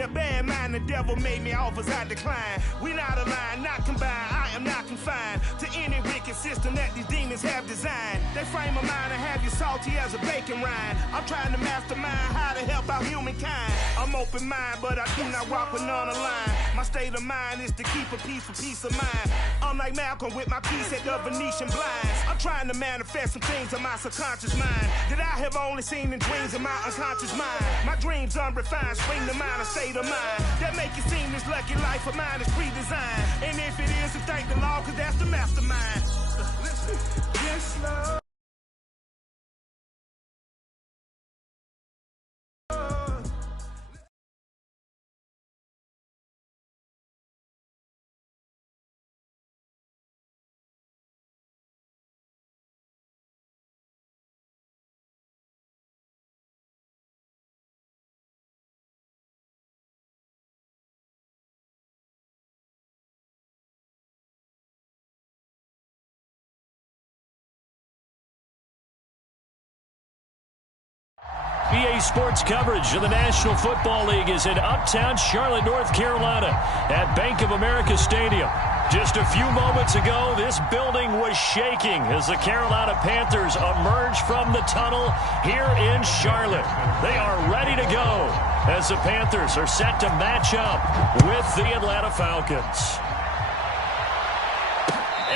Now bad mind, the devil made me offers I decline. We not aligned, not combined, I am not confined to any wicked system that these demons have designed. They frame a mind and have you salty as a bacon rind. I'm trying to mastermind how to help out humankind. I'm open mind, but I do not walk with none aligned. My state of mind is to keep a peace for peace of mind. Unlike Malcolm with my piece at the Venetian blinds. I'm trying to manifest some things in my subconscious mind that I have only seen in dreams in my unconscious mind. My dreams unrefined, spring to mind, a state of mind that make it seem this lucky life of mine is pre-designed. And if it is, then thank the Lord, cause that's the mastermind. Yes, Lord. EA Sports coverage of the National Football League is in uptown Charlotte, North Carolina at Bank of America Stadium. Just a few moments ago, this building was shaking as the Carolina Panthers emerged from the tunnel here in Charlotte. They are ready to go as the Panthers are set to match up with the Atlanta Falcons.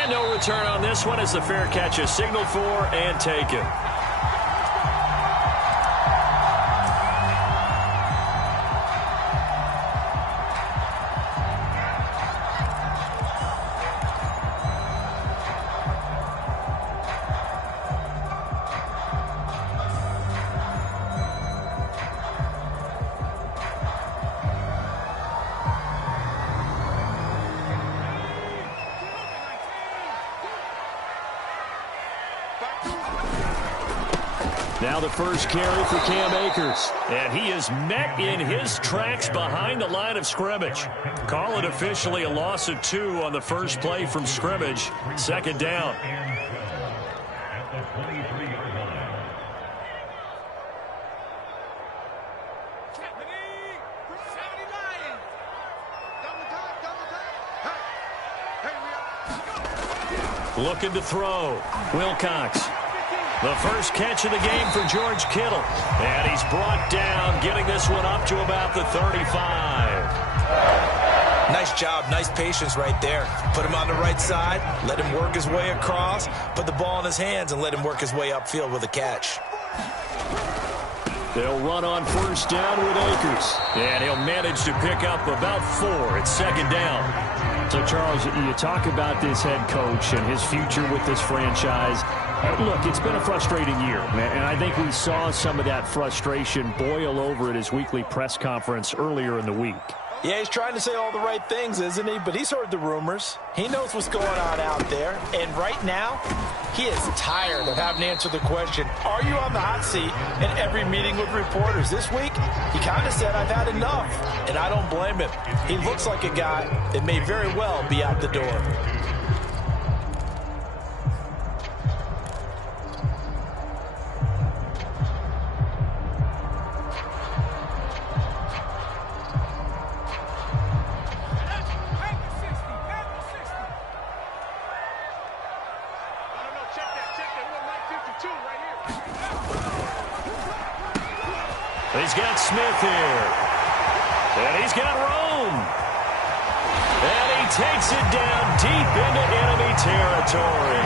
And no return on this one as the fair catch is signaled for and taken. Now the first carry for Cam Akers. And he is met in his tracks behind the line of scrimmage. Call it officially a loss of 2 on the first play from scrimmage. Second down. Looking to throw. Wilcox. The first catch of the game for George Kittle. And he's brought down, getting this one up to about the 35. Nice job, nice patience right there. Put him on the right side, let him work his way across, put the ball in his hands, and let him work his way upfield with a catch. They'll run on first down with Akers. And he'll manage to pick up about 4 at second down. So, Charles, you talk about this head coach and his future with this franchise. Look, it's been a frustrating year, and I think we saw some of that frustration boil over at his weekly press conference earlier in the week. Yeah, he's trying to say all the right things, isn't he? But he's heard the rumors. He knows what's going on out there. And right now, he is tired of having to answer the question, are you on the hot seat in every meeting with reporters? This week, he kind of said, I've had enough. And I don't blame him. He looks like a guy that may very well be out the door. He's got Smith here. And he's got Rome. And he takes it down deep into enemy territory.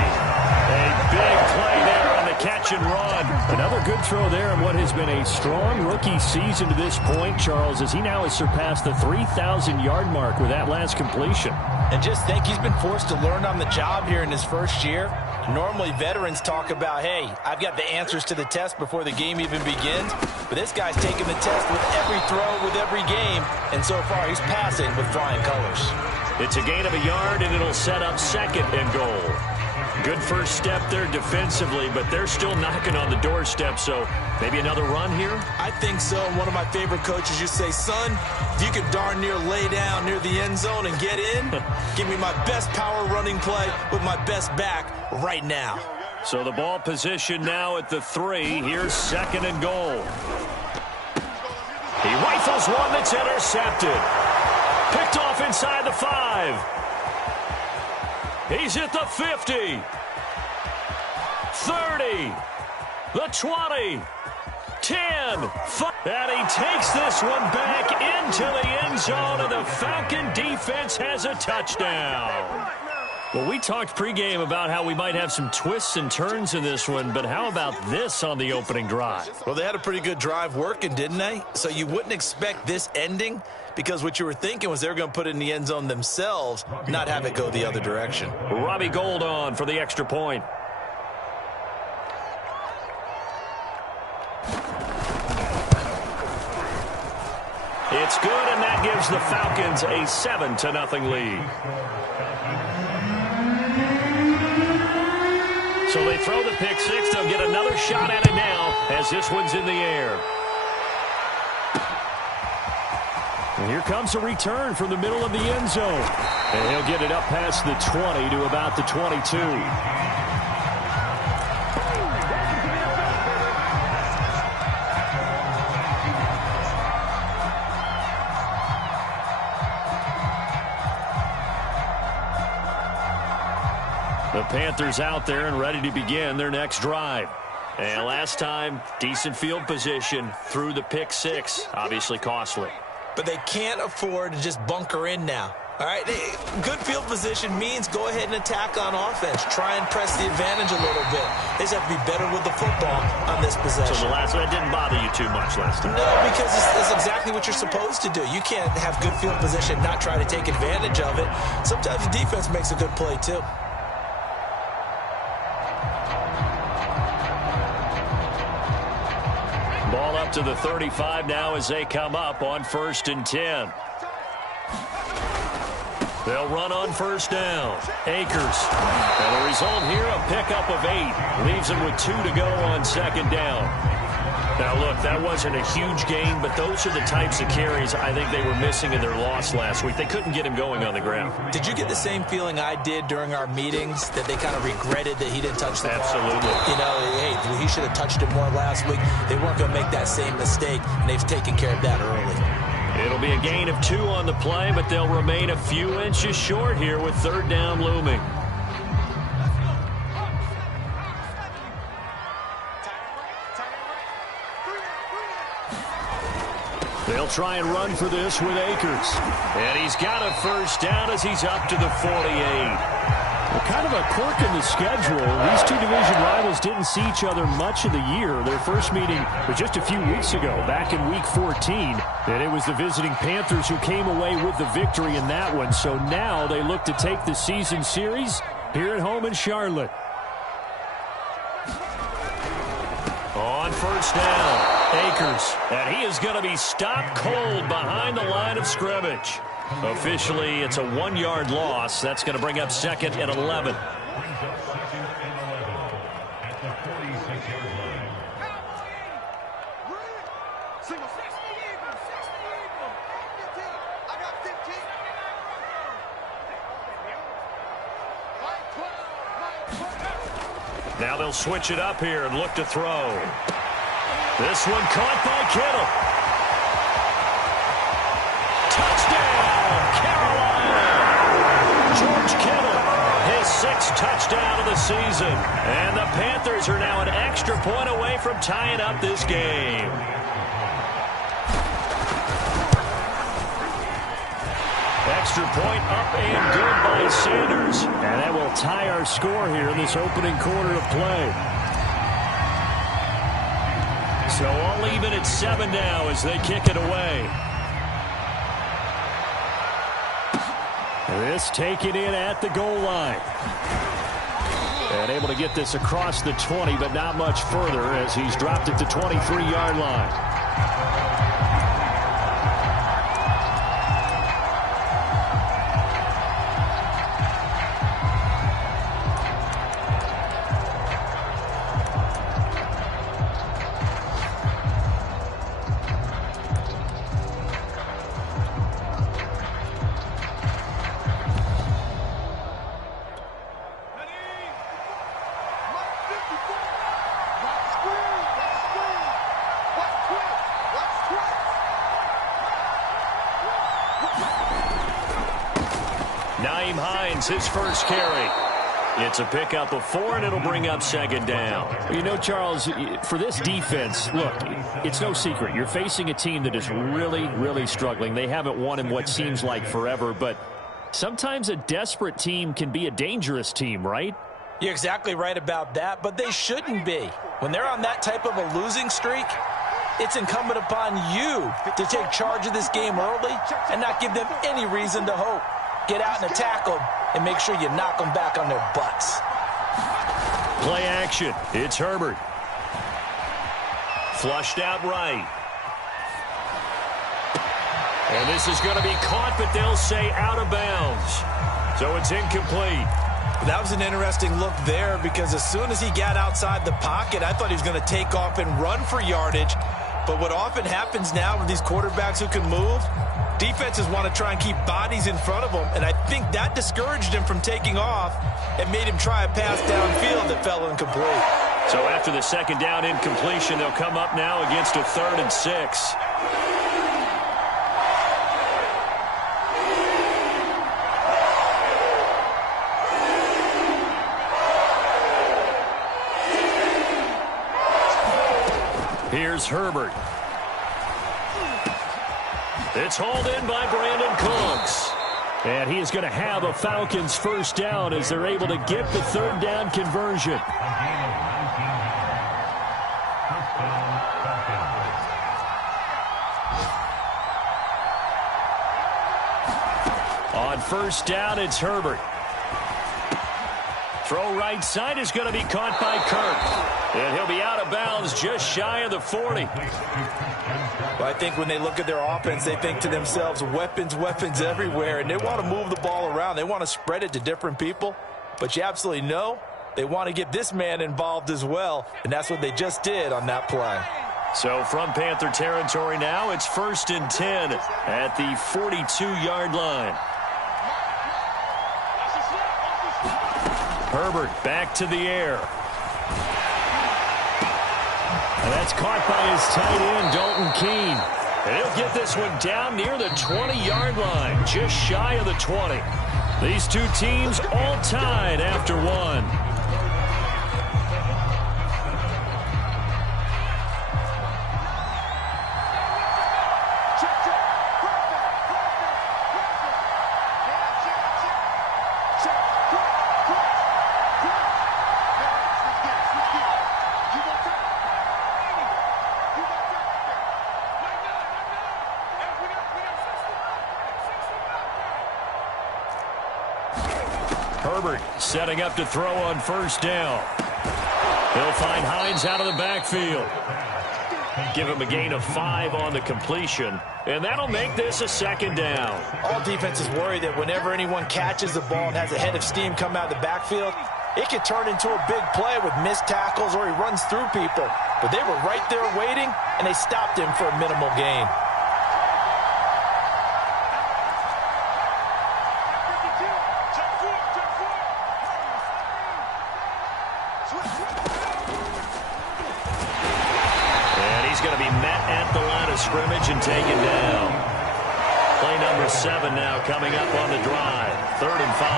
A big play there on the catch and run. Another good throw there in what has been a strong rookie season to this point, Charles, as he now has surpassed the 3,000-yard mark with that last completion. And just think, he's been forced to learn on the job here in his first year. Normally, veterans talk about, hey, I've got the answers to the test before the game even begins. But this guy's taking the test with every throw, with every game. And so far, he's passing with flying colors. It's a gain of a yard, and it'll set up second and goal. Good first step there defensively, but they're still knocking on the doorstep, so maybe another run here? I think so. And one of my favorite coaches used to say, son, if you can darn near lay down near the end zone and get in, give me my best power running play with my best back right now. So the ball position now at the 3. Here's second and goal. He rifles rifles one that's intercepted. Picked off inside the 5. He's at the 50. 30. The 20. 10. 5. And he takes this one back into the end zone, and the Falcon defense has a touchdown. Well, we talked pregame about how we might have some twists and turns in this one, but how about this on the opening drive? Well, they had a pretty good drive working, didn't they? So you wouldn't expect this ending, because what you were thinking was they were going to put it in the end zone themselves, not have it go the other direction. Robbie Gould on for the extra point. It's good, and that gives the Falcons a 7-0 lead. So they throw the pick six. They'll get another shot at it now as this one's in the air. And here comes a return from the middle of the end zone. And he'll get it up past the 20 to about the 22. The Panthers out there and ready to begin their next drive. And last time, decent field position through the pick six. Obviously costly. But they can't afford to just bunker in now. All right, good field position means go ahead and attack on offense. Try and press the advantage a little bit. They just have to be better with the football on this possession. So the last one didn't bother you too much last time? No, because it's exactly what you're supposed to do. You can't have good field position, not try to take advantage of it. Sometimes the defense makes a good play, too. Ball up to the 35 now as they come up on 1st and 10. They'll run on first down. Akers. And the result here, a pickup of 8. Leaves them with 2 to go on 2nd down. Now, look, that wasn't a huge gain, but those are the types of carries I think they were missing in their loss last week. They couldn't get him going on the ground. Did you get the same feeling I did during our meetings, that they kind of regretted that he didn't touch the ball? Absolutely. You know, hey, he should have touched it more last week. They weren't going to make that same mistake, and they've taken care of that early. It'll be a gain of 2 on the play, but they'll remain a few inches short here with 3rd down looming. They'll try and run for this with Akers. And he's got a 1st down as he's up to the 48. Well, kind of a quirk in the schedule. These two division rivals didn't see each other much of the year. Their first meeting was just a few weeks ago, back in Week 14. And it was the visiting Panthers who came away with the victory in that one. So now they look to take the season series here at home in Charlotte. On 1st down. Akers, and he is going to be stopped cold behind the line of scrimmage. Officially, it's a 1-yard loss. That's going to bring up 2nd and 11. Now they'll switch it up here and look to throw. This one caught by Kittle. Touchdown, Carolina! George Kittle, his 6th touchdown of the season. And the Panthers are now an extra point away from tying up this game. Extra point up and good by Sanders. And that will tie our score here in this opening quarter of play. So all even at 7 now as they kick it away. This taken in at the goal line. And able to get this across the 20, but not much further as he's dropped it to 23-yard line. Nyheim Hines, his first carry. It's a pickup of 4, and it'll bring up second down. You know, Charles, for this defense, look, it's no secret. You're facing a team that is really, really struggling. They haven't won in what seems like forever, but sometimes a desperate team can be a dangerous team, right? You're exactly right about that, but they shouldn't be. When they're on that type of a losing streak, it's incumbent upon you to take charge of this game early and not give them any reason to hope. Get out and attack them and make sure you knock them back on their butts. Play action. It's Herbert. Flushed out right. And this is going to be caught, but they'll say out of bounds. So it's incomplete. That was an interesting look there because as soon as he got outside the pocket, I thought he was going to take off and run for yardage. But what often happens now with these quarterbacks who can move, defenses want to try and keep bodies in front of them, and I think that discouraged him from taking off and made him try a pass downfield that fell incomplete. So after the second down incompletion, they'll come up now against a 3rd and 6. Here's Herbert. It's hauled in by Brandon Cooks. And he is going to have a Falcons first down as they're able to get the 3rd down conversion. On first down, it's Herbert. Throw right side is going to be caught by Kirk. And he'll be out of bounds just shy of the 40. Well, I think when they look at their offense, they think to themselves, weapons, weapons everywhere, and they want to move the ball around. They want to spread it to different people. But you absolutely know they want to get this man involved as well, and that's what they just did on that play. So from Panther territory now, it's 1st and 10 at the 42-yard line. Herbert back to the air. And that's caught by his tight end, Dalton Keene. And he'll get this one down near the 20-yard line, just shy of the 20. These two teams all tied after one. Herbert setting up to throw on first down. He'll find Hines out of the backfield. Give him a gain of 5 on the completion, and that'll make this a 2nd down. All defenses worry that whenever anyone catches the ball and has a head of steam come out of the backfield, it can turn into a big play with missed tackles or he runs through people. But they were right there waiting, and they stopped him for a minimal gain. Scrimmage and taken down. Play number 7 now coming up on the drive. 3rd and 5.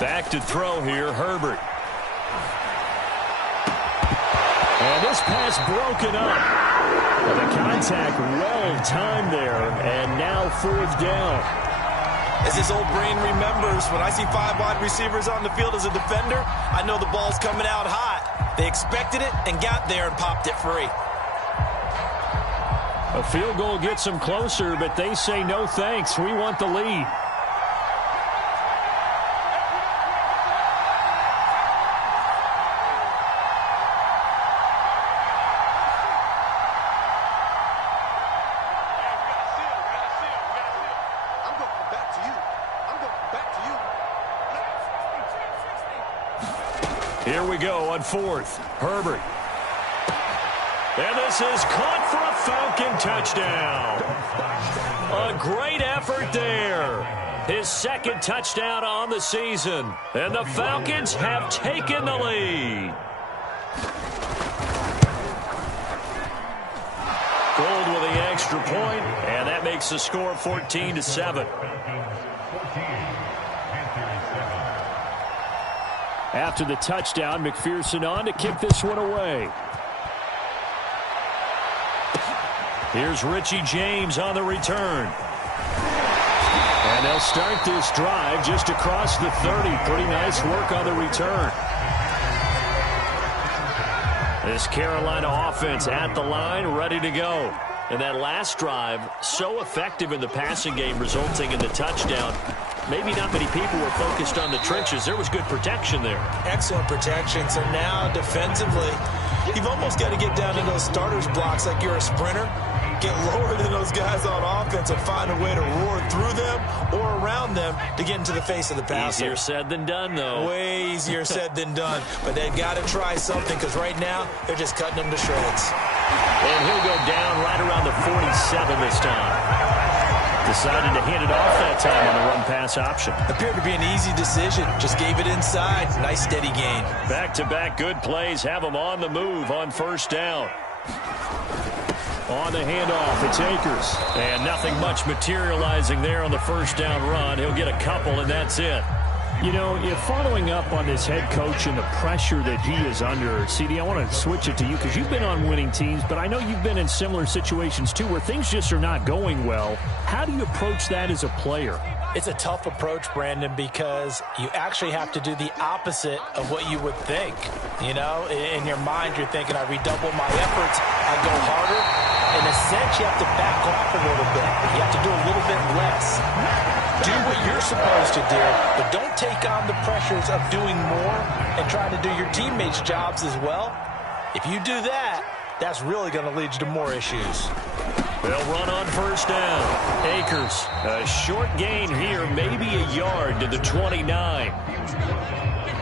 Back to throw here, Herbert. And this pass broken up. The contact well timed there, and now 4th down. As his old brain remembers, when I see 5 wide receivers on the field as a defender, I know the ball's coming out hot. They expected it and got there and popped it free. A field goal gets them closer, but they say no thanks. We want the lead. Here we go on 4th. Herbert. And this is caught for a Falcon touchdown. A great effort there. His second touchdown on the season. And the Falcons have taken the lead. Gold with the extra point, and that makes the score 14-7. After the touchdown, McPherson on to kick this one away. Here's Richie James on the return. And they'll start this drive just across the 30. Pretty nice work on the return. This Carolina offense at the line, ready to go. And that last drive, so effective in the passing game, resulting in the touchdown. Maybe not many people were focused on the trenches. There was good protection there. Excellent protection. So now, defensively, you've almost got to get down to those starters blocks like you're a sprinter. Get lower than those guys on offense and find a way to roar through them or around them to get into the face of the passer. Easier said than done, though. Way easier said than done. But they've got to try something because right now they're just cutting them to shreds. And he'll go down right around the 47 this time. Decided to hand it off that time on the run-pass option. Appeared to be an easy decision. Just gave it inside. Nice steady gain. Back-to-back good plays have them on the move on first down. On the handoff, it's Akers. And nothing much materializing there on the first down run. He'll get a couple, and that's it. You know, following up on this head coach and the pressure that he is under, CD, I want to switch it to you because you've been on winning teams, but I know you've been in similar situations too where things just are not going well. How do you approach that as a player? It's a tough approach, Brandon, because you actually have to do the opposite of what you would think. You know, in your mind, you're thinking, I redouble my efforts, I go harder. In a sense, you have to back off a little bit. You have to do a little bit less. Do what you're supposed to do, but don't take on the pressures of doing more and trying to do your teammates' jobs as well. If you do that, that's really going to lead you to more issues. They'll run on first down. Akers, a short gain here, maybe a yard to the 29.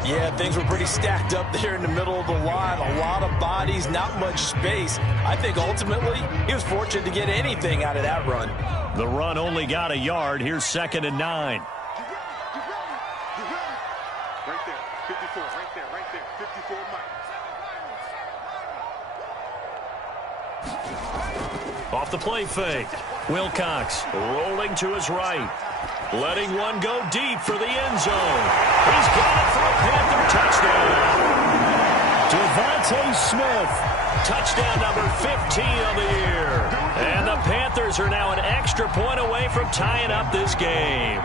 Yeah, things were pretty stacked up there in the middle of the line. A lot of bodies, not much space. I think ultimately he was fortunate to get anything out of that run. The run only got a yard. Here's 2nd and 9. Right there, 54, right there, 54 Mike. Off the play fake. Wilcox rolling to his right. Letting one go deep for the end zone. He's got it for a Panther touchdown. Devontae Smith. Touchdown number 15 of the year. And the Panthers are now an extra point away from tying up this game.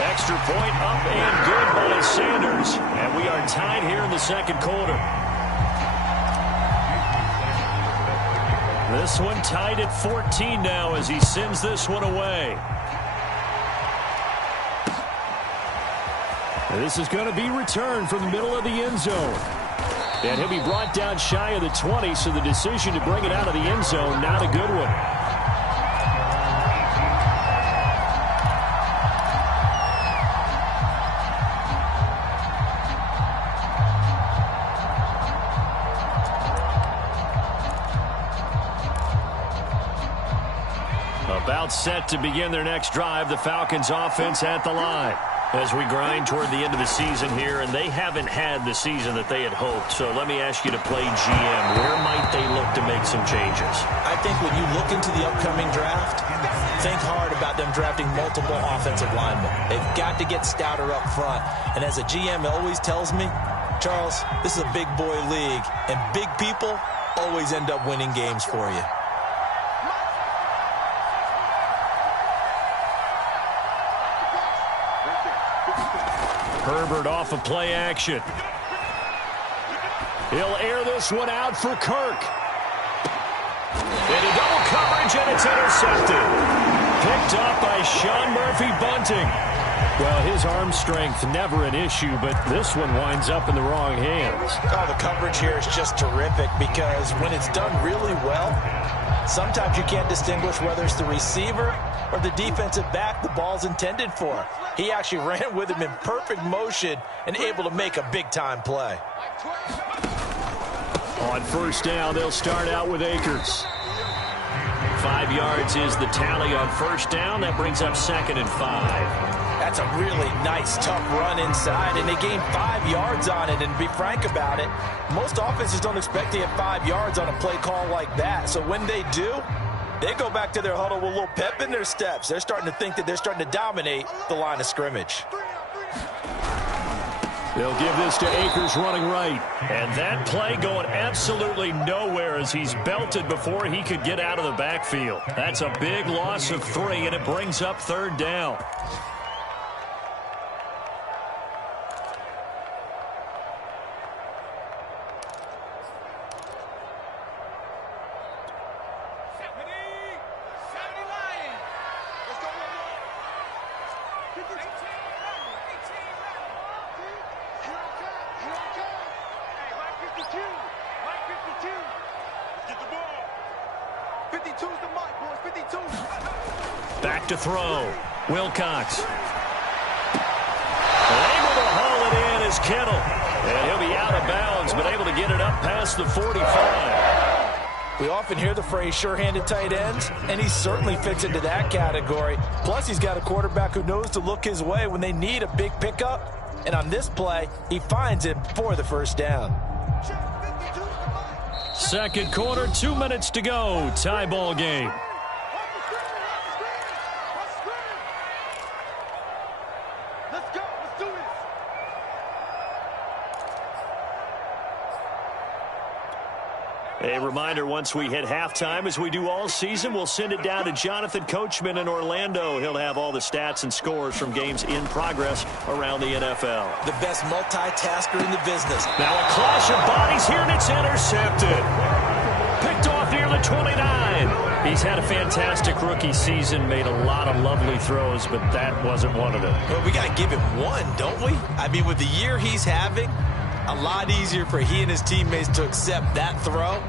Extra point up and good by Sanders. And we are tied here in the second quarter. This one tied at 14 now as he sends this one away. And this is going to be returned from the middle of the end zone. And he'll be brought down shy of the 20, so the decision to bring it out of the end zone, not a good one. About set to begin their next drive, the Falcons offense at the line. As we grind toward the end of the season here, and they haven't had the season that they had hoped. So let me ask you to play GM. Where might they look to make some changes? I think when you look into the upcoming draft, think hard about them drafting multiple offensive linemen. They've got to get stouter up front. And as a GM always tells me, Charles, this is a big boy league, and big people always end up winning games for you. Herbert off of play action. He'll air this one out for Kirk. Into double coverage, and it's intercepted. Picked up by Sean Murphy-Bunting. Well, his arm strength never an issue, but this one winds up in the wrong hands. Oh, the coverage here is just terrific because when it's done really well, Sometimes you can't distinguish whether it's the receiver or the defensive back the ball's intended for. He actually ran with him in perfect motion and able to make a big-time play. On first down, they'll start out with Akers. 5 yards is the tally on first down. That brings up 2nd and 5. That's a really nice, tough run inside, and they gained 5 yards on it. And to be frank about it, most offenses don't expect to get 5 yards on a play call like that. So when they do, they go back to their huddle with a little pep in their steps. They're starting to think that they're starting to dominate the line of scrimmage. They'll give this to Akers running right. And that play going absolutely nowhere as he's belted before he could get out of the backfield. That's a big loss of 3, and it brings up 3rd down. Back to throw. Wilcox. Able to haul it in is Kittle. And he'll be out of bounds, but able to get it up past the 45. We often hear the phrase sure-handed tight ends, and he certainly fits into that category. Plus, he's got a quarterback who knows to look his way when they need a big pickup. And on this play, he finds it for the first down. Second quarter, 2 minutes to go. Tie ball game. A reminder, once we hit halftime, as we do all season, we'll send it down to Jonathan Coachman in Orlando. He'll have all the stats and scores from games in progress around the NFL. The best multitasker in the business. Now a clash of bodies here, and it's intercepted. Picked off near the 29. He's had a fantastic rookie season, made a lot of lovely throws, but that wasn't one of them. Well, we got to give him one, don't we? I mean, with the year he's having, a lot easier for he and his teammates to accept that throw,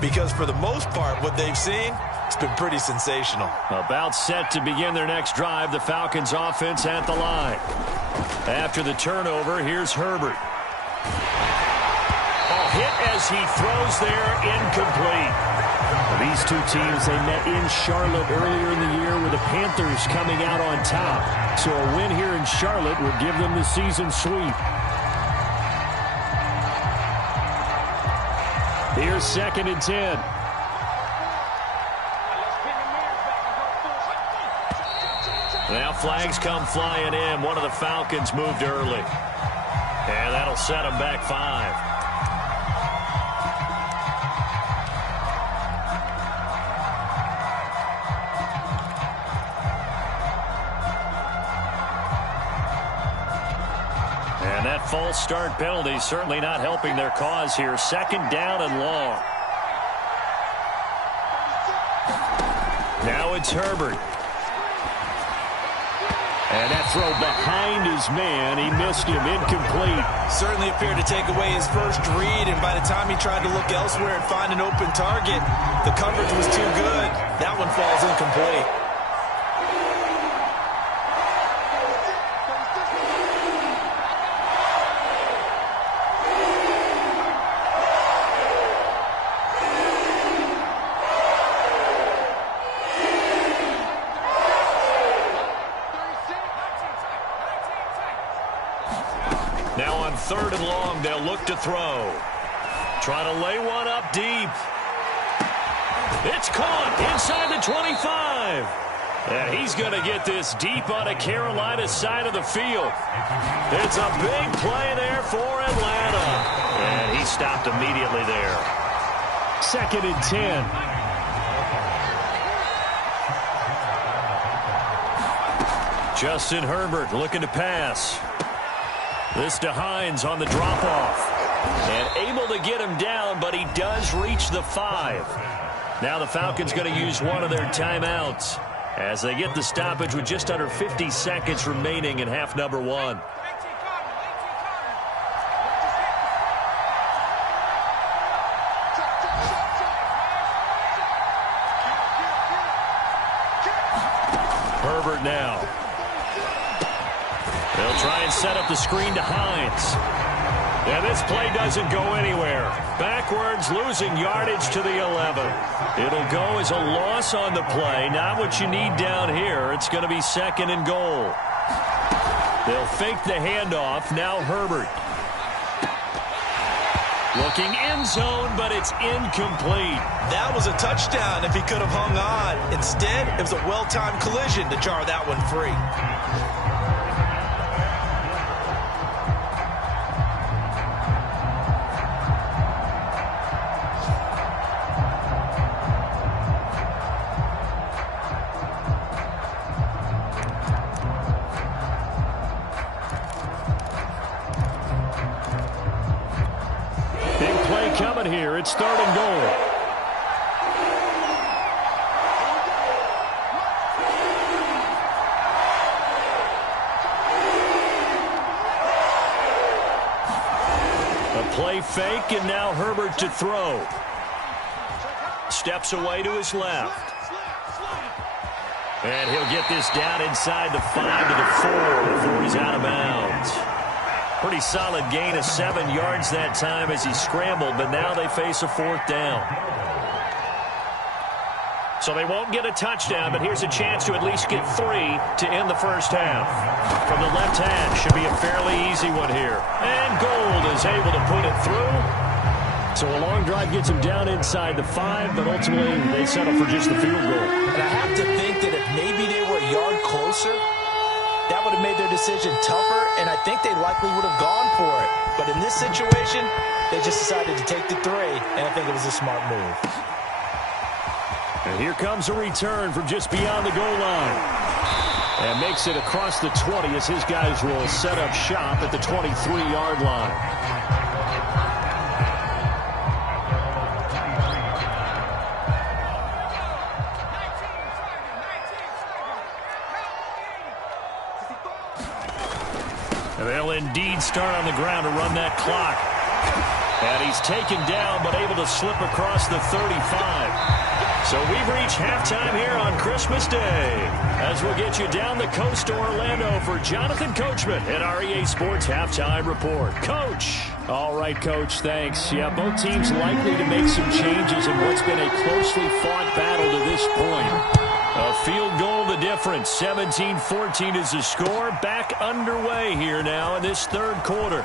because for the most part, what they've seen, it's been pretty sensational. About set to begin their next drive, the Falcons offense at the line. After the turnover, here's Herbert. A hit as he throws there, incomplete. These two teams, they met in Charlotte earlier in the year with the Panthers coming out on top. So a win here in Charlotte would give them the season sweep. Here's 2nd and 10. Now flags come flying in. One of the Falcons moved early. And that'll set them back 5. And that false start penalty certainly not helping their cause here. 2nd down and long. Now it's Herbert. And that throw behind his man. He missed him. Incomplete. Certainly appeared to take away his first read, and by the time he tried to look elsewhere and find an open target, the coverage was too good. That one falls incomplete. Now on 3rd and long, they'll look to throw. Trying to lay one up deep. It's caught inside the 25. And he's going to get this deep on a Carolina side of the field. It's a big play there for Atlanta. And he stopped immediately there. 2nd and 10. Justin Herbert looking to pass. This to Hines on the drop-off. And able to get him down, but he does reach the 5. Now the Falcons going to use one of their timeouts as they get the stoppage with just under 50 seconds remaining in half number 1. Herbert now. They'll try and set up the screen to Hines. And this play doesn't go anywhere. Backwards, losing yardage to the 11. It'll go as a loss on the play. Not what you need down here. It's going to be 2nd and goal. They'll fake the handoff. Now Herbert. Looking end zone, but it's incomplete. That was a touchdown if he could have hung on. Instead, it was a well-timed collision to jar that one free. Here, it's 3rd and goal. A play fake, and now Herbert to throw. Steps away to his left. And he'll get this down inside the 5 to the 4 before he's out of bounds. Pretty solid gain of 7 yards that time as he scrambled, but now they face a 4th down. So they won't get a touchdown, but here's a chance to at least get 3 to end the first half. From the left hash, should be a fairly easy one here. And Gold is able to put it through. So a long drive gets him down inside the 5, but ultimately they settle for just the field goal. And I have to think that if maybe they were a yard closer, that would have made their decision tougher, and I think they likely would have gone for it. But in this situation, they just decided to take the 3, and I think it was a smart move. And here comes a return from just beyond the goal line. And makes it across the 20 as his guys will set up shop at the 23-yard line. They'll indeed start on the ground to run that clock. And he's taken down, but able to slip across the 35. So we've reached halftime here on Christmas Day, as we'll get you down the coast to Orlando for Jonathan Coachman at our EA Sports Halftime Report. Coach. All right, Coach, thanks. Yeah, both teams likely to make some changes in what's been a closely fought battle to this point. A field goal the difference. 17-14 is the score. Back underway here now in this 3rd quarter.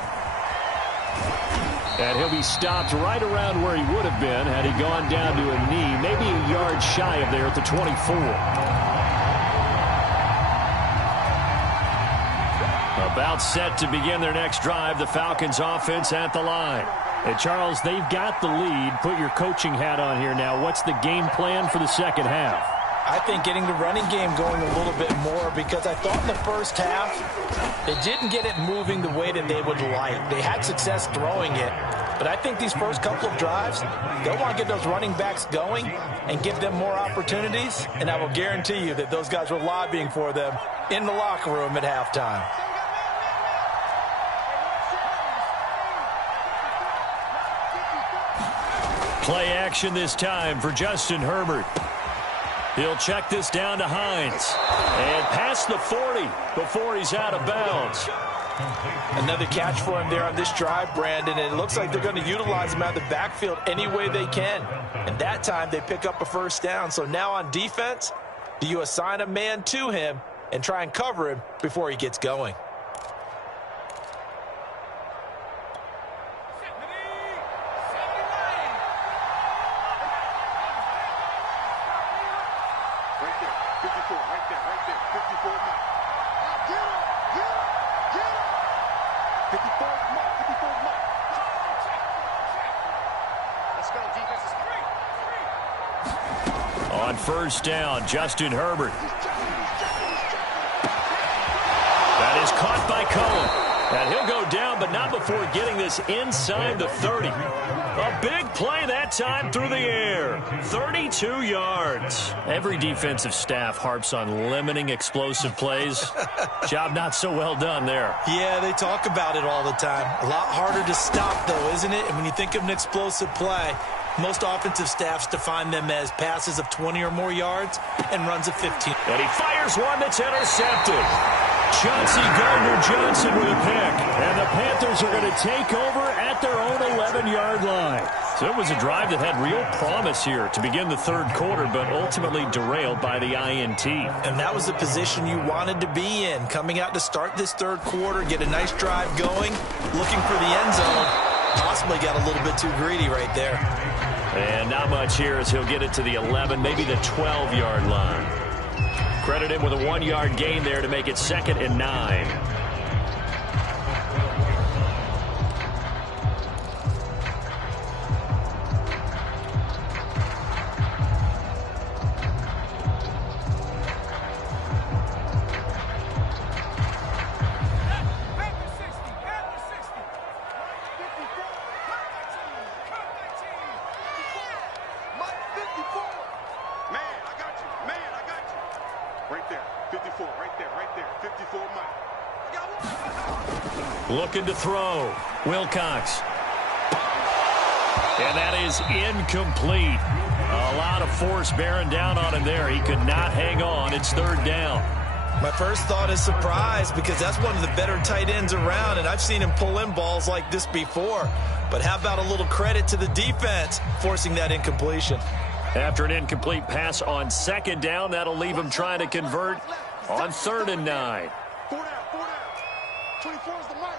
And he'll be stopped right around where he would have been had he gone down to a knee, maybe a yard shy of there at the 24. About set to begin their next drive. The Falcons offense at the line. Hey, Charles, they've got the lead. Put your coaching hat on here now. What's the game plan for the second half? I think getting the running game going a little bit more, because I thought in the first half they didn't get it moving the way that they would like. They had success throwing it, but I think these first couple of drives, they'll want to get those running backs going and give them more opportunities, and I will guarantee you that those guys were lobbying for them in the locker room at halftime. Play action this time for Justin Herbert. He'll check this down to Hines. And past the 40 before he's out of bounds. Another catch for him there on this drive, Brandon, and it looks like they're going to utilize him out of the backfield any way they can. And that time they pick up a first down. So now on defense, do you assign a man to him and try and cover him before he gets going? On first down, Justin Herbert. That is caught by Cohen. And he'll go down, but not before getting this inside the 30. A big play that time through the air. 32 yards. Every defensive staff harps on limiting explosive plays. Job not so well done there. Yeah, they talk about it all the time. A lot harder to stop, though, isn't it? And when you think of an explosive play, Most offensive staffs define them as passes of 20 or more yards and runs of 15. And he fires one that's intercepted. Chauncey Gardner-Johnson with a pick. And the Panthers are going to take over at their own 11-yard line. So it was a drive that had real promise here to begin the third quarter, but ultimately derailed by the INT. And that was the position you wanted to be in, coming out to start this third quarter, get a nice drive going, looking for the end zone. Possibly got a little bit too greedy right there. And not much here as he'll get it to the 11, maybe the 12-yard line. Credit him with a 1-yard gain there to make it 2nd and 9. Looking to throw. Wilcox. And that is incomplete. A lot of force bearing down on him there. He could not hang on. It's 3rd down. My first thought is surprise because that's one of the better tight ends around, and I've seen him pull in balls like this before. But how about a little credit to the defense forcing that incompletion? After an incomplete pass on 2nd down, that'll leave him trying to convert on 3rd and 9. 4 down. 24 is the mic.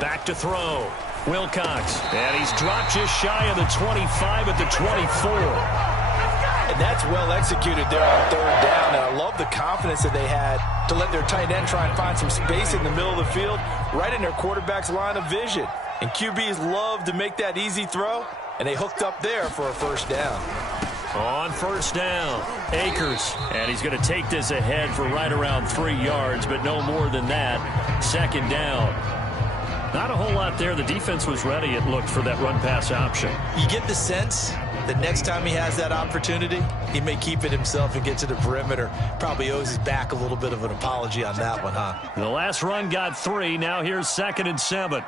Back to throw. Wilcox. And he's dropped just shy of the 25 at the 24. And that's well executed there on 3rd down. And I love the confidence that they had to let their tight end try and find some space in the middle of the field, right in their quarterback's line of vision. And QBs love to make that easy throw, and they hooked up there for a 1st down. On 1st down, Akers. And he's going to take this ahead for right around 3 yards, but no more than that. 2nd down. Not a whole lot there. The defense was ready, it looked, for that run-pass option. You get the sense that next time he has that opportunity, he may keep it himself and get to the perimeter. Probably owes his back a little bit of an apology on that one, huh? The last run got 3. Now here's 2nd and 7.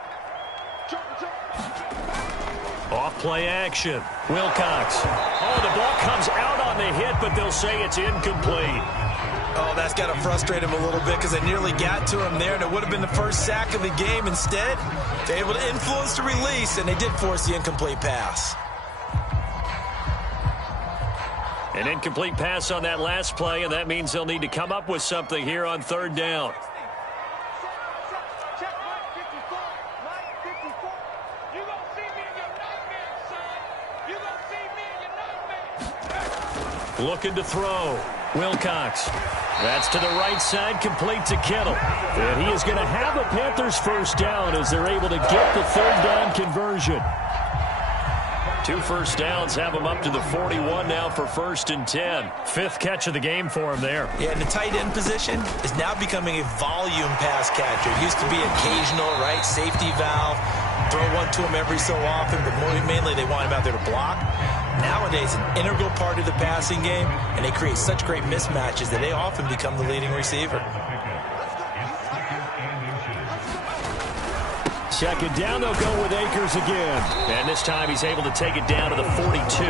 Off play action. Wilcox. Oh, the ball comes out on the hit, but they'll say it's incomplete. Oh, that's got to frustrate him a little bit because they nearly got to him there, and it would have been the first sack of the game. Instead, they're able to influence the release, and they did force the incomplete pass. An incomplete pass on that last play, and that means they'll need to come up with something here on 3rd down. Looking to throw. Wilcox. That's to the right side, complete to Kittle. And he is going to have a Panthers 1st down as they're able to get the 3rd down conversion. 2 first downs have him up to the 41 now for 1st and 10. 5th catch of the game for him there. Yeah, and the tight end position is now becoming a volume pass catcher. It used to be occasional, right, safety valve. Throw one to him every so often, but mainly they want him out there to block. Nowadays, an integral part of the passing game, and they create such great mismatches that they often become the leading receiver. 2nd down, they'll go with Akers again. And this time he's able to take it down to the 42.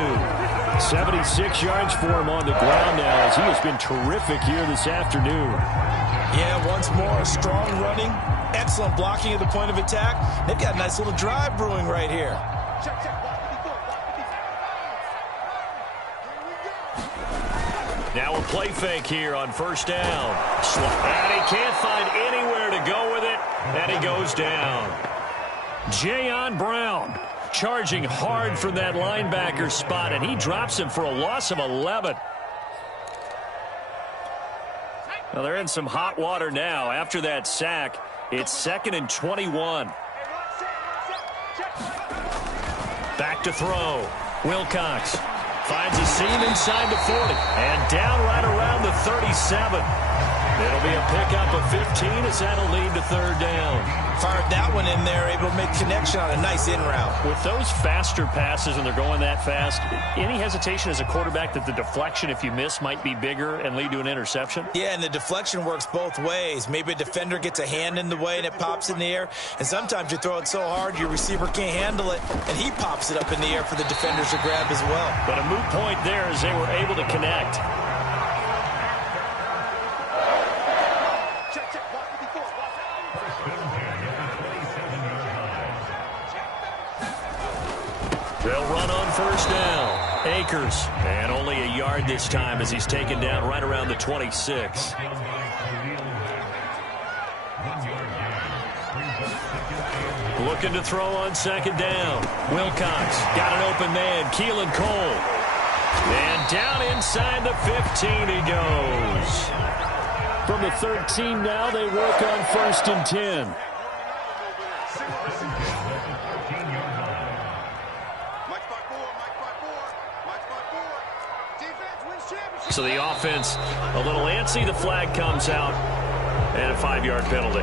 76 yards for him on the ground now as he has been terrific here this afternoon. Yeah, once more, strong running, excellent blocking at the point of attack. They've got a nice little drive brewing right here. Now a play fake here on 1st down. And he can't find anywhere to go with it, and he goes down. Jayon Brown charging hard from that linebacker spot, and he drops him for a loss of 11. Well, they're in some hot water now. After that sack, it's 2nd and 21. Back to throw. Wilcox finds a seam inside the 40 and down right around the 37. It'll be a pickup of 15 as that'll lead to 3rd down. Fire that one in there, able to make connection on a nice in route. With those faster passes and they're going that fast, any hesitation as a quarterback that the deflection, if you miss, might be bigger and lead to an interception? Yeah, and the deflection works both ways. Maybe a defender gets a hand in the way and it pops in the air, and sometimes you throw it so hard your receiver can't handle it, and he pops it up in the air for the defenders to grab as well. But a moot point there as they were able to connect. They'll run on first down. Akers, and only a yard this time as he's taken down right around the 26. Looking to throw on second down. Wilcox got an open man. Keelan Cole. And down inside the 15 he goes. From the 13 now, they work on first and 10. So the offense a little antsy. The flag comes out and a 5-yard penalty.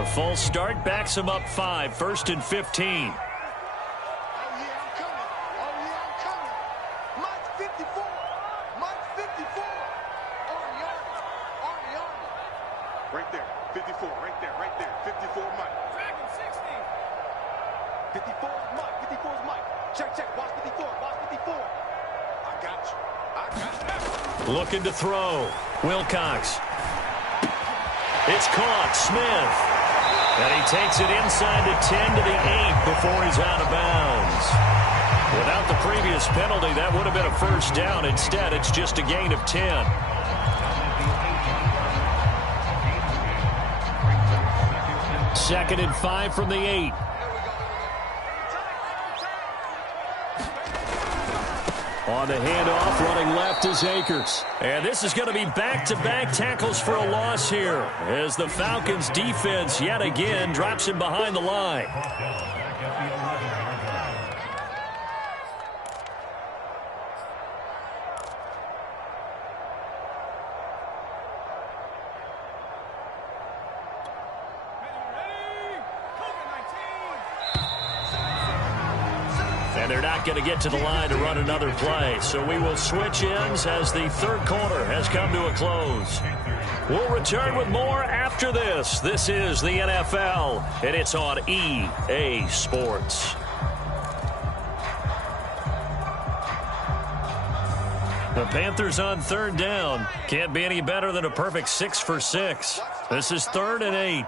A false start backs him up 5. First and 15. Right there, 54, right there, 54, Mike. 54 is Mike, 54 is Mike. Check, watch 54, watch 54. I got you. Looking to throw. Wilcox. It's caught. Smith. And he takes it inside the 10 to the 8 before he's out of bounds. Without the previous penalty, that would have been a first down. Instead, it's just a gain of 10. Second and 5 from the 8. On the handoff, running left is Akers. And this is going to be back-to-back tackles for a loss here as the Falcons defense yet again drops him behind the line. And they're not going to get to the line to run another play. So we will switch ends as the third quarter has come to a close. We'll return with more after this. This is the NFL, and it's on EA Sports. The Panthers on third down. Can't be any better than a perfect 6 for 6. This is 3rd and 8.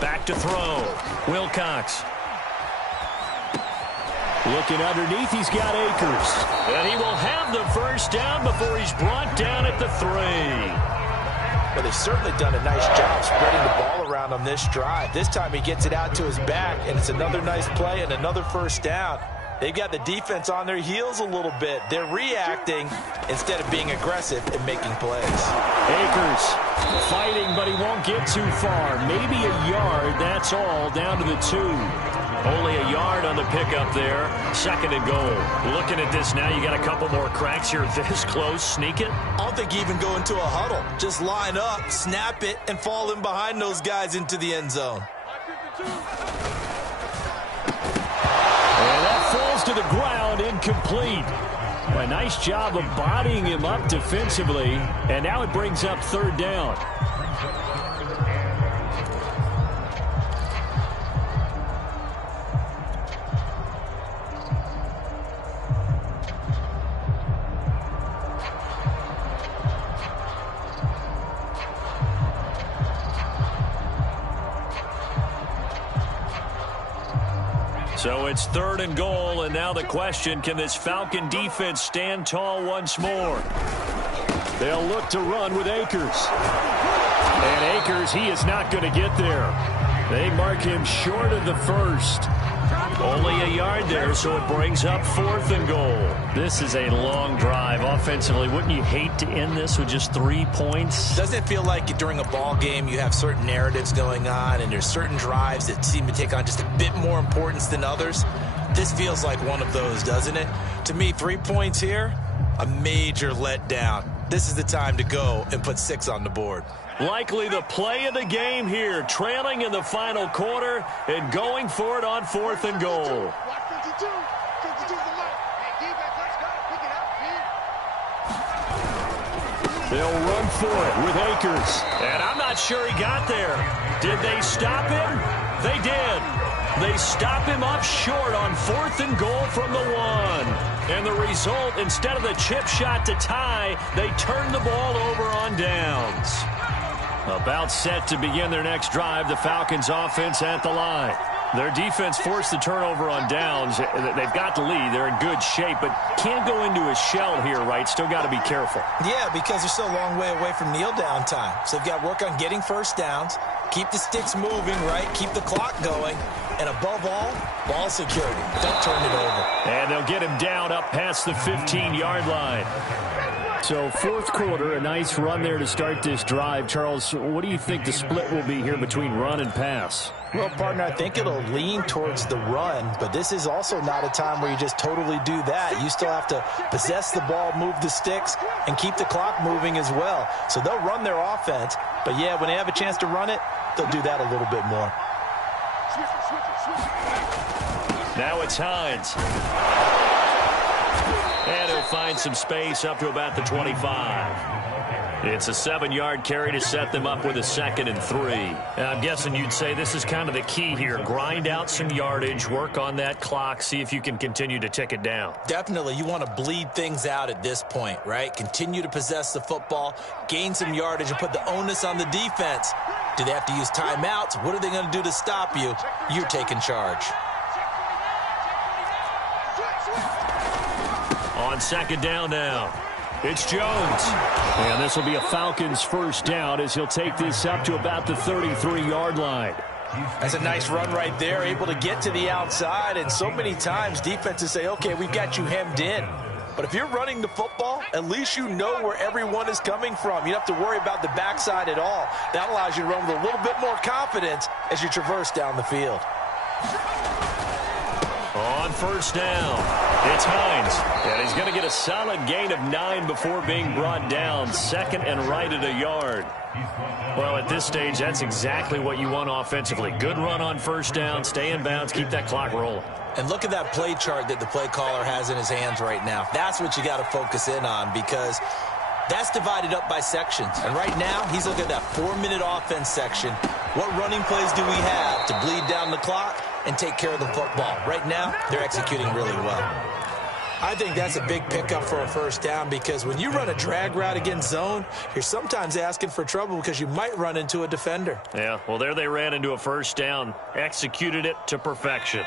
Back to throw. Wilcox. Looking underneath, he's got Akers. And he will have the first down before he's brought down at the 3. Well, they've certainly done a nice job spreading the ball around on this drive. This time he gets it out to his back, and it's another nice play and another first down. They've got the defense on their heels a little bit. They're reacting instead of being aggressive and making plays. Akers fighting, but he won't get too far. Maybe a yard, that's all, down to the 2. Only a yard on the pickup there. 2nd and goal. Looking at this now, you got a couple more cracks here this close. Sneak it. I don't think you even go into a huddle. Just line up, snap it, and fall in behind those guys into the end zone. And that falls to the ground, incomplete. A nice job of bodying him up defensively, and now it brings up 3rd down. So it's 3rd and goal, and now the question, can this Falcon defense stand tall once more? They'll look to run with Akers. And Akers, he is not going to get there. They mark him short of the first. Only a yard there, so it brings up 4th and goal. This is a long drive offensively. Wouldn't you hate to end this with just 3 points? Doesn't it feel like during a ball game you have certain narratives going on and there's certain drives that seem to take on just a bit more importance than others? This feels like one of those, doesn't it? To me, 3 points here, a major letdown. This is the time to go and put 6 on the board. Likely the play of the game here, trailing in the final quarter and going for it on 4th and goal. They'll run for it with Akers. And I'm not sure he got there. Did they stop him? They did. They stop him up short on 4th and goal from the 1. And the result, instead of the chip shot to tie, they turn the ball over on downs. About set to begin their next drive, the Falcons offense at the line. Their defense forced the turnover on downs. They've got the lead. They're in good shape, but can't go into a shell here, right? Still got to be careful. Yeah, because they're still a long way away from kneel down time. So they've got to work on getting first downs, keep the sticks moving, right? Keep the clock going. And above all, ball security. Don't turn it over. And they'll get him down up past the 15-yard line. So 4th quarter, a nice run there to start this drive. Charles, what do you think the split will be here between run and pass? Well, partner, I think it'll lean towards the run, but this is also not a time where you just totally do that. You still have to possess the ball, move the sticks, and keep the clock moving as well. So they'll run their offense, but yeah, when they have a chance to run it, they'll do that a little bit more. Now it's Hines. And he'll find some space up to about the 25. It's a 7-yard carry to set them up with a 2nd and 3. I'm guessing you'd say this is kind of the key here. Grind out some yardage, work on that clock, see if you can continue to tick it down. Definitely, you want to bleed things out at this point, right? Continue to possess the football, gain some yardage, and put the onus on the defense. Do they have to use timeouts? What are they going to do to stop you? You're taking charge. On 2nd down now, it's Jones. And this will be a Falcons first down as he'll take this up to about the 33-yard line. That's a nice run right there, able to get to the outside. And so many times defenses say, okay, we've got you hemmed in. But if you're running the football, at least you know where everyone is coming from. You don't have to worry about the backside at all. That allows you to run with a little bit more confidence as you traverse down the field. On 1st down, it's Hines. And he's going to get a solid gain of 9 before being brought down. 2nd and right at a yard. Well, at this stage, that's exactly what you want offensively. Good run on 1st down, stay in bounds, keep that clock rolling. And look at that play chart that the play caller has in his hands right now. That's what you got to focus in on because that's divided up by sections. And right now, he's looking at that 4-minute offense section. What running plays do we have to bleed down the clock and take care of the football? Right now, they're executing really well. I think that's a big pickup for a 1st down because when you run a drag route against zone, you're sometimes asking for trouble because you might run into a defender. Yeah, well, there they ran into a 1st down, executed it to perfection.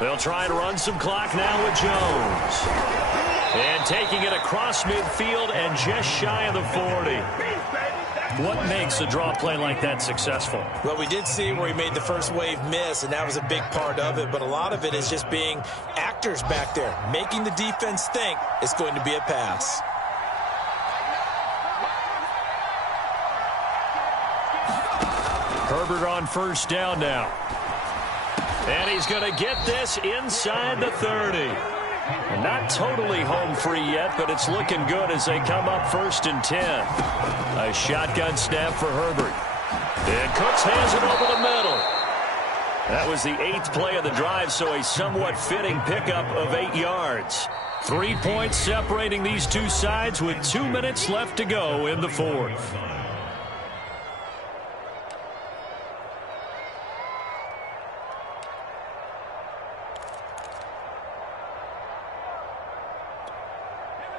They'll try to run some clock now with Jones. And taking it across midfield and just shy of the 40. What makes a draw play like that successful? Well, we did see where he made the first wave miss, and that was a big part of it. But a lot of it is just being actors back there, making the defense think it's going to be a pass. Herbert on 1st down now. And he's going to get this inside the 30. And not totally home free yet, but it's looking good as they come up 1st and 10. A shotgun snap for Herbert. And Cooks has it over the middle. That was the 8th play of the drive, so a somewhat fitting pickup of 8 yards. 3 points separating these two sides with 2 minutes left to go in the 4th.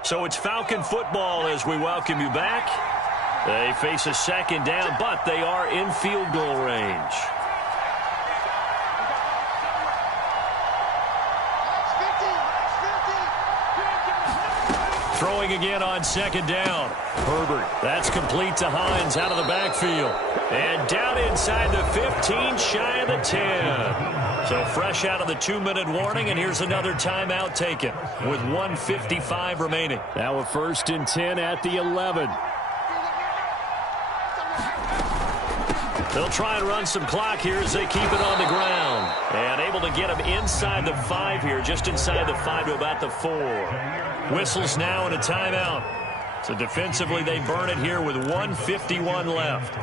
So it's Falcon football as we welcome you back. They face a 2nd down, but they are in field goal range. Throwing throwing again on second down. Herbert, that's complete to Hines out of the backfield. And down inside the 15, shy of the 10. So fresh out of the 2-minute warning, and here's another timeout taken with 1:55 remaining. Now a 1st and 10 at the 11. They'll try and run some clock here as they keep it on the ground. And able to get him inside the 5 here, just inside the 5 to about the 4. Whistles now and a timeout. So defensively, they burn it here with 1:51 left.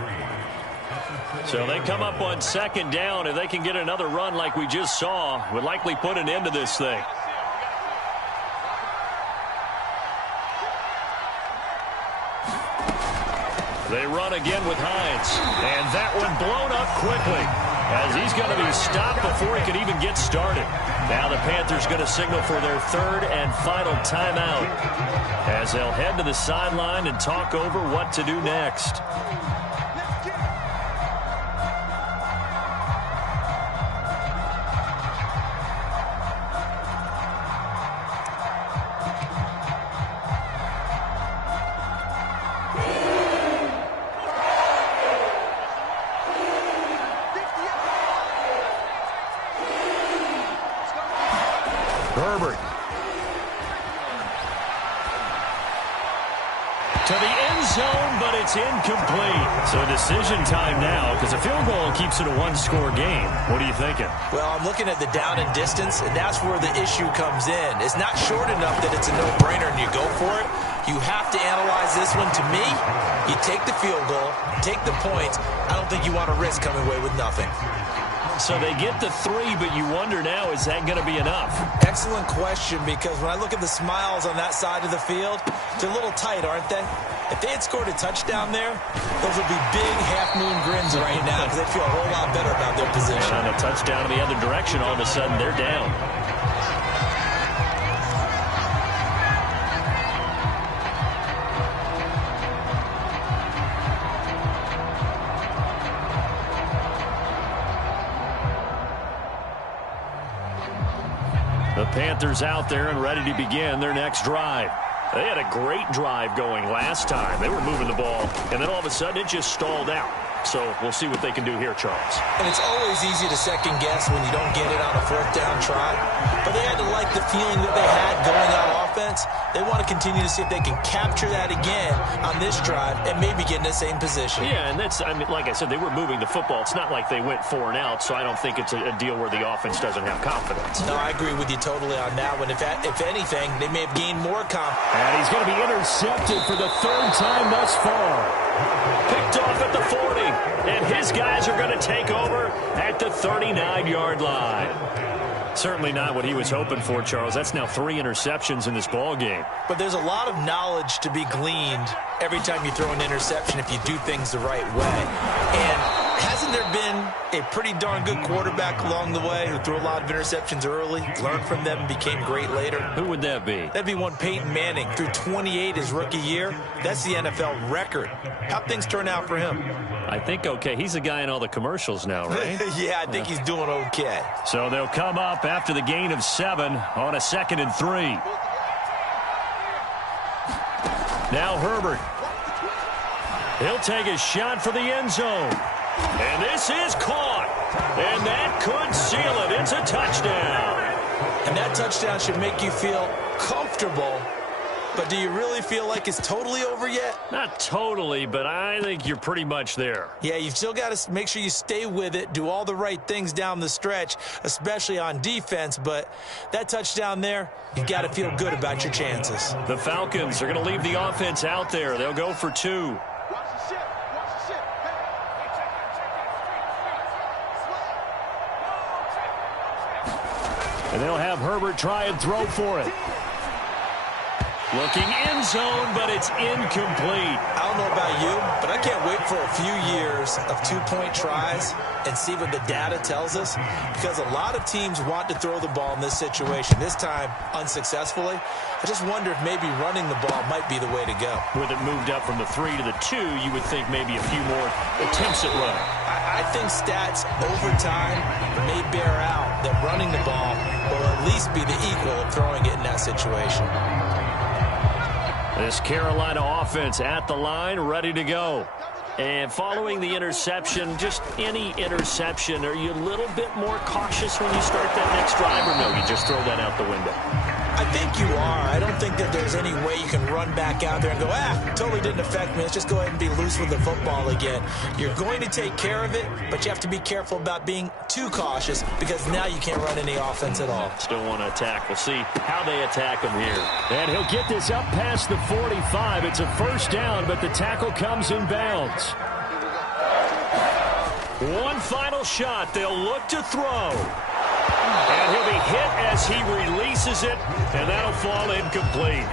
So they come up on second down. If they can get another run like we just saw, would likely put an end to this thing. They run again with Hines. And that one blown up quickly as he's going to be stopped before he can even get started. Now the Panthers going to signal for their 3rd and final timeout as they'll head to the sideline and talk over what to do next. Herbert. To the end zone, but it's incomplete. So decision time now, because a field goal keeps it a one-score game. What are you thinking? Well, I'm looking at the down and distance, and that's where the issue comes in. It's not short enough that it's a no-brainer and you go for it. You have to analyze this one. To me, you take the field goal, take the points. I don't think you want to risk coming away with nothing. So they get the 3, but you wonder now, is that going to be enough? Excellent question, because when I look at the smiles on that side of the field, they're a little tight, aren't they? If they had scored a touchdown there, those would be big half-moon grins right now because they feel a whole lot better about their position. And on a touchdown in the other direction, all of a sudden they're down. The Panthers out there and ready to begin their next drive. They had a great drive going last time. They were moving the ball, and then all of a sudden it just stalled out. So we'll see what they can do here, Charles. And it's always easy to second guess when you don't get it on a 4th down try. But they had to like the feeling that they had going on offense. They want to continue to see if they can capture that again on this drive and maybe get in the same position. Yeah, and that's, I mean, like I said, they were moving the football. It's not like they went 4 and out, so I don't think it's a deal where the offense doesn't have confidence. No, I agree with you totally on that one. If anything, they may have gained more confidence. And he's going to be intercepted for the 3rd time thus far. Picked off at the 40, and his guys are going to take over at the 39-yard line. Certainly not what he was hoping for, Charles. That's now 3 interceptions in this ball game. But there's a lot of knowledge to be gleaned every time you throw an interception if you do things the right way. And hasn't there been a pretty darn good quarterback along the way who threw a lot of interceptions early, learned from them, and became great later? Who would that be? That'd be one Peyton Manning. Threw 28 his rookie year. That's the NFL record. How'd things turn out for him? I think okay. He's the guy in all the commercials now, right? Yeah, I think he's doing okay. So they'll come up after the gain of 7 on a 2nd and 3. Now Herbert. He'll take a shot for the end zone. And this is caught. And that could seal it. It's a touchdown. And that touchdown should make you feel comfortable. But do you really feel like it's totally over yet? Not totally, but I think you're pretty much there. Yeah, you've still got to make sure you stay with it, do all the right things down the stretch, especially on defense. But that touchdown there, you've got to feel good about your chances. The Falcons are going to leave the offense out there. They'll go for 2. And they'll have Herbert try and throw for it. Looking end zone, but it's incomplete. I don't know about you, but I can't wait for a few years of 2-point tries and see what the data tells us, because a lot of teams want to throw the ball in this situation, this time unsuccessfully. I just wonder if maybe running the ball might be the way to go. With it moved up from the 3 to the 2, you would think maybe a few more attempts at running. I think stats over time may bear out that running the ball will at least be the equal of throwing it in that situation. This Carolina offense at the line, ready to go. And following the interception, just any interception, are you a little bit more cautious when you start that next drive, or no, you just throw that out the window? I think you are. I don't think that there's any way you can run back out there and go, totally didn't affect me. Let's just go ahead and be loose with the football again. You're going to take care of it, but you have to be careful about being too cautious because now you can't run any offense at all. Still want to attack. We'll see how they attack him here. And he'll get this up past the 45. It's a first down, but the tackle comes in bounds. One final shot. They'll look to throw. And he'll be hit as he releases it, and that'll fall incomplete.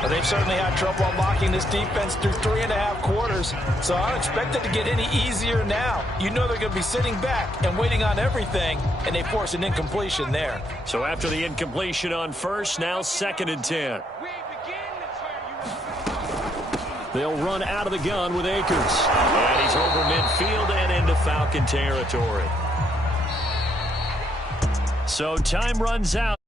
Well, they've certainly had trouble unlocking this defense through 3.5 quarters, so I don't expect it to get any easier now. You know they're going to be sitting back and waiting on everything, and they force an incompletion there. So after the incompletion on first, now 2nd and 10. They'll run out of the gun with Akers. And he's over midfield and into Falcon territory. So time runs out.